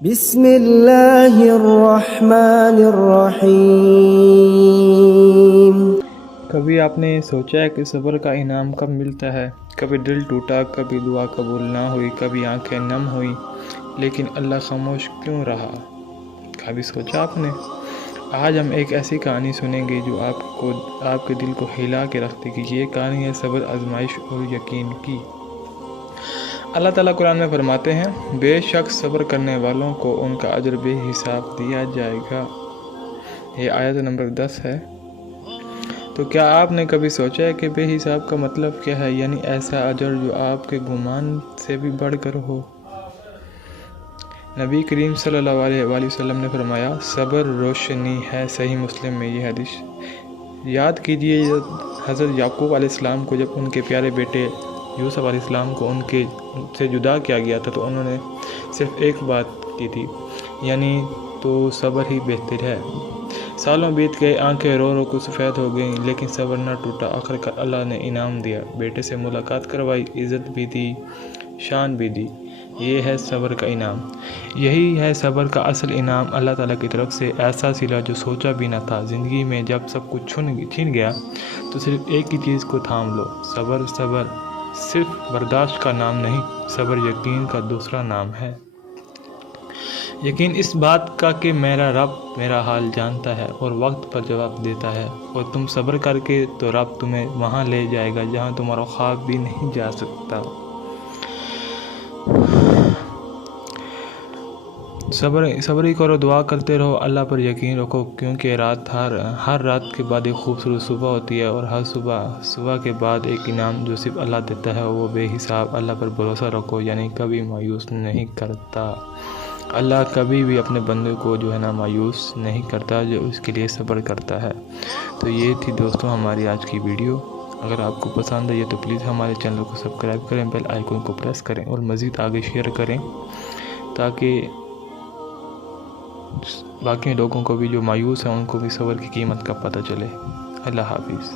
بسم اللہ الرحمن الرحیم۔ کبھی آپ نے سوچا ہے کہ صبر کا انعام کب ملتا ہے؟ کبھی دل ٹوٹا، کبھی دعا قبول نہ ہوئی، کبھی آنکھیں نم ہوئی، لیکن اللہ خاموش کیوں رہا؟ کبھی سوچا آپ نے؟ آج ہم ایک ایسی کہانی سنیں گے جو آپ کے دل کو ہلا کے رکھ دے گی۔ یہ کہانی ہے صبر، آزمائش اور یقین کی۔ اللہ تعالیٰ قرآن میں فرماتے ہیں، بے شک صبر کرنے والوں کو ان کا اجر بے حساب دیا جائے گا۔ یہ آیت نمبر 10 ہے۔ تو کیا آپ نے کبھی سوچا ہے کہ بے حساب کا مطلب کیا ہے؟ یعنی ایسا اجر جو آپ کے گمان سے بھی بڑھ کر ہو۔ نبی کریم صلی اللہ علیہ وآلہ وسلم نے فرمایا، صبر روشنی ہے۔ صحیح مسلم میں یہ حدیث یاد کیجئے، حضرت یعقوب علیہ السلام کو جب ان کے پیارے بیٹے یوسف علیہ السلام کو ان سے جدا کیا گیا تھا تو انہوں نے صرف ایک بات کی تھی، یعنی تو صبر ہی بہتر ہے۔ سالوں بیت گئے، آنکھیں رو رو کو سفید ہو گئیں، لیکن صبر نہ ٹوٹا۔ آخرکار اللہ نے انعام دیا، بیٹے سے ملاقات کروائی، عزت بھی دی، شان بھی دی۔ یہ ہے صبر کا انعام۔ یہی ہے صبر کا اصل انعام، اللہ تعالیٰ کی طرف سے ایسا صلہ جو سوچا بھی نہ تھا۔ زندگی میں جب سب کچھ چھن گیا تو صرف ایک ہی چیز کو تھام لو، صبر۔ صبر صرف برداشت کا نام نہیں، صبر یقین کا دوسرا نام ہے۔ یقین اس بات کا کہ میرا رب میرا حال جانتا ہے اور وقت پر جواب دیتا ہے، اور تم صبر کر کے تو رب تمہیں وہاں لے جائے گا جہاں تمہارا خواب بھی نہیں جا سکتا۔ صبر ہی کرو، دعا کرتے رہو، اللہ پر یقین رکھو، کیونکہ ہر رات کے بعد ایک خوبصورت صبح ہوتی ہے، اور ہر صبح کے بعد ایک انعام جو صرف اللہ دیتا ہے، وہ بے حساب۔ اللہ پر بھروسہ رکھو، یعنی کبھی مایوس نہیں کرتا۔ اللہ کبھی بھی اپنے بندے کو جو ہے نا مایوس نہیں کرتا، جو اس کے لیے صبر کرتا ہے۔ تو یہ تھی دوستو ہماری آج کی ویڈیو۔ اگر آپ کو پسند ہے تو پلیز ہمارے چینل کو سبسکرائب کریں، بیل آئیکن کو پریس کریں اور مزید آگے شیئر کریں، تاکہ باقی لوگوں کو بھی جو مایوس ہیں ان کو بھی صبر کی قیمت کا پتہ چلے۔ اللہ حافظ۔